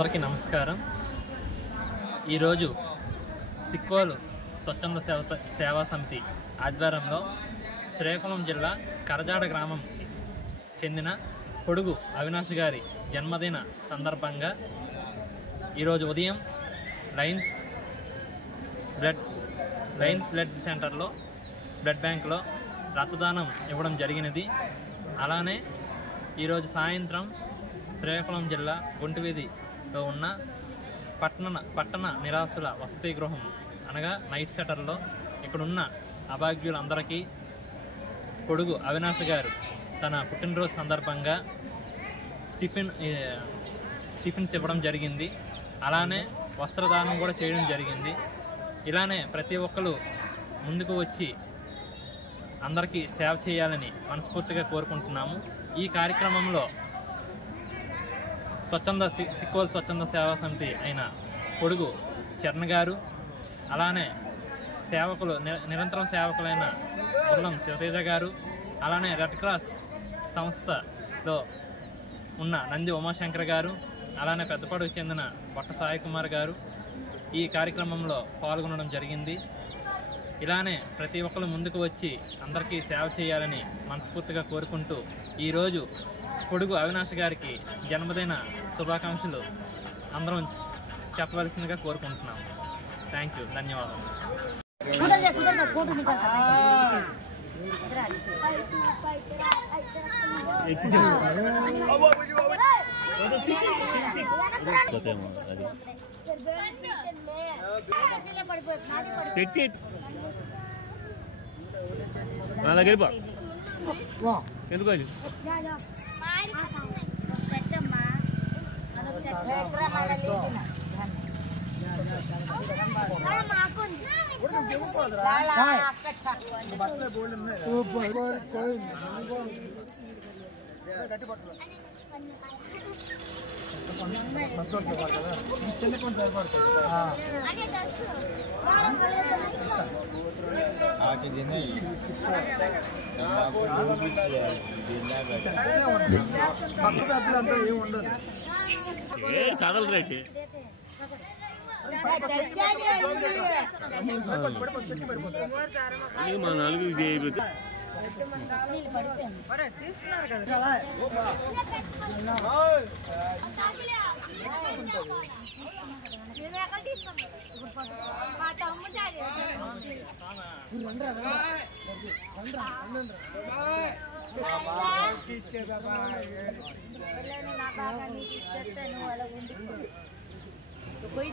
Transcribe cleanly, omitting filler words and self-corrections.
అందరికీ నమస్కారం. ఈరోజు సిక్కోలు స్వచ్ఛంద సేవా సమితి ఆధ్వర్యంలో శ్రీకాకుళం జిల్లా కరజాడ గ్రామం చెందిన పొడుగు అవినాష్ గారి జన్మదిన సందర్భంగా ఈరోజు ఉదయం లయన్స్ బ్లడ్ సెంటర్లో బ్లడ్ బ్యాంక్లో రక్తదానం ఇవ్వడం జరిగినది. అలానే ఈరోజు సాయంత్రం శ్రీకాకుళం జిల్లా ఒంటివీధిలో ఉన్న పట్టణ నిరాశుల వసతి గృహం అనగా నైట్ సెటర్లో ఇక్కడున్న అభాగ్యులందరికీ పొడుగు అవినాష్ గారు తన పుట్టినరోజు సందర్భంగా టిఫిన్స్ ఇవ్వడం జరిగింది. అలానే వస్త్రదానం కూడా చేయడం జరిగింది. ఇలానే ప్రతి ఒక్కరు ముందుకు వచ్చి అందరికీ సేవ చేయాలని మనస్ఫూర్తిగా కోరుకుంటున్నాము. ఈ కార్యక్రమంలో సిక్కోలు స్వచ్ఛంద సేవా సమితి అయిన పొడుగు చరణ్ గారు, అలానే నిరంతరం సేవకులైన ఉర్లం శివతేజ గారు, అలానే రెడ్ క్రాస్ సంస్థలో ఉన్న నంది ఉమాశంకర్ గారు, అలానే పెద్దపాడుకు చెందిన బొట్ట సాయి కుమార్ గారు ఈ కార్యక్రమంలో పాల్గొనడం జరిగింది. ఇలానే ప్రతి ఒక్కరు ముందుకు వచ్చి అందరికీ సేవ చేయాలని మనస్ఫూర్తిగా కోరుకుంటూ ఈరోజు పొడుగు అవినాష్ గారికి జన్మదిన శుభాకాంక్షలు అందరం చెప్పవలసిందిగా కోరుకుంటున్నాం. థ్యాంక్ యూ, ధన్యవాదాలు. ఎందుకు కాదలు రైట్ మా నాలుగు అయిపోతే తీసుకున్నారు కదా. పోయి